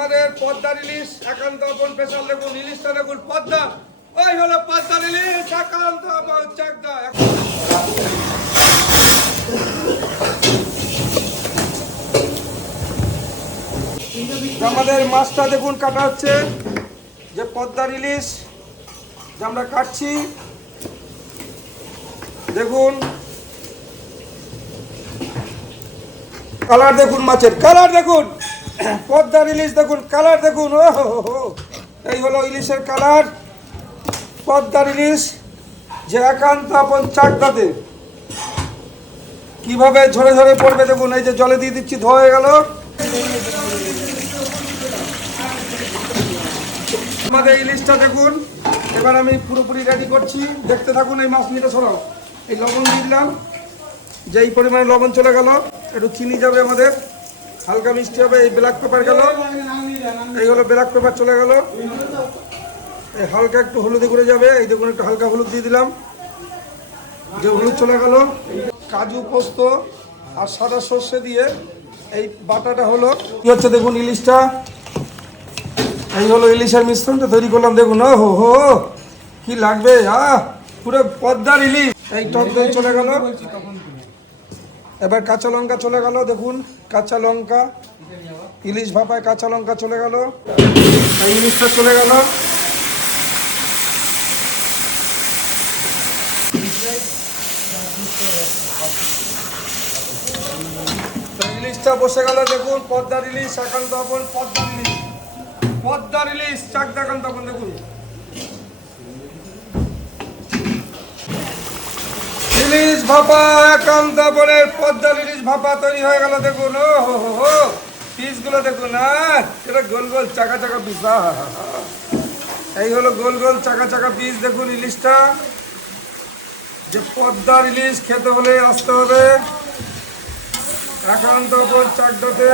আমাদের পদ্মার ইলিশ একান্ত আপন স্পেশাল ইলিশটা দেখুন পদ্মা। ওই হলো পদ্মার ইলিশ একান্ত আপন চাকদা। আমাদের মাছটা দেখুন, কাটা হচ্ছে। যে পদ্মার ইলিশ যে আমরা কাটছি, দেখুন। কালার দেখুন মাছের, কালার দেখুন। পদ্মার ইলিশ দেখুন কালার দেখুন ও। এই হলো ইলিশের কালার পদ্মার ইলিশ যে একান্ত আপন চাকদাতে। কীভাবে ঝরে ঝরে পড়বে দেখুন, এই যে জলে দিয়ে দিচ্ছি, ধোয়া গেল। আমাদের ইলিশটা দেখুন, এবার আমি পুরোপুরি রেডি করছি। দেখতে থাকুন, এই মাছ নিতে সরাও। এই লবণ দিয়ে দিলাম যে এই পরিমাণে লবণ চলে গেল, একটু চিনি যাবে আমাদের। হালকা মিষ্টি হবে, এই ব্ল্যাক পেপার গেল। এই হলো ব্ল্যাক পেপার চলে গেল। এই হালকা একটু হলুদে করে যাবে, এই দেখুন একটু হালকা হলুদ দিয়ে দিলাম। যে হলুদ চলে গেল, কাজু পোস্ত আর সাদা সর্ষে দিয়ে এই বাটাটা হলো। কি হচ্ছে দেখুন ইলিশটা? এই হলো ইলিশের মিশ্রণটা তৈরি করলাম, দেখুন ও হো হো কি লাগবে, আহ, পুরো পদ্মার ইলিশ। এই টক চলে গেল। এবার কাঁচা লঙ্কা চলে গেল, দেখুন, কাঁচা লঙ্কা, ইলিশ ভাপায় কাঁচা লঙ্কা চলে গেল ইলিশটা চলে গেল। ইলিশটা বসে গেল, দেখুন, পদ্মার ইলিশ, একান্ত পদ্মার ইলিশ। পদ্মার ইলিশ, চাক দেখান তখন, দেখুন। ইলিশ ভাপা বনের পদ্মার ইলিশ ভাপা তৈরি হয়ে গেল, দেখুন, ও হো হো হো। পিসগুলো দেখুন এটা গোল গোল, চাকা চাকা পিস। এই হলো গোল গোল, চাকা চাকা পিস, দেখুন ইলিশটা। যে পদ্মার ইলিশ খেতে হলে আসতে হবে। একান্ত বন চাকদাতে।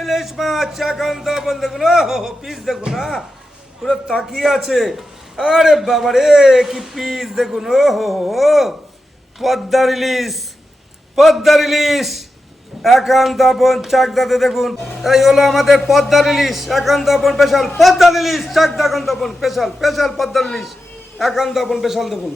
ইলিশ মাছ একান্ত বন দেখুন, ও হো হো, পিস, দেখুন হ্যাঁ পুরো তাকিয়ে আছে। আরে বাবা রে কি পিস, দেখুন, ও হো হো। হো রিলিজ পদ্মা রিলিজ একান্ত আপন চাকদাতে দেখুন। এই হলো আমাদের পদ্মা রিলিজ একান্ত আপন স্পেশাল পদ্মা রিলিজ চাকদা একান্ত আপন স্পেশাল স্পেশাল পদ্মা রিলিজ একান্ত আপন স্পেশাল দেখুন।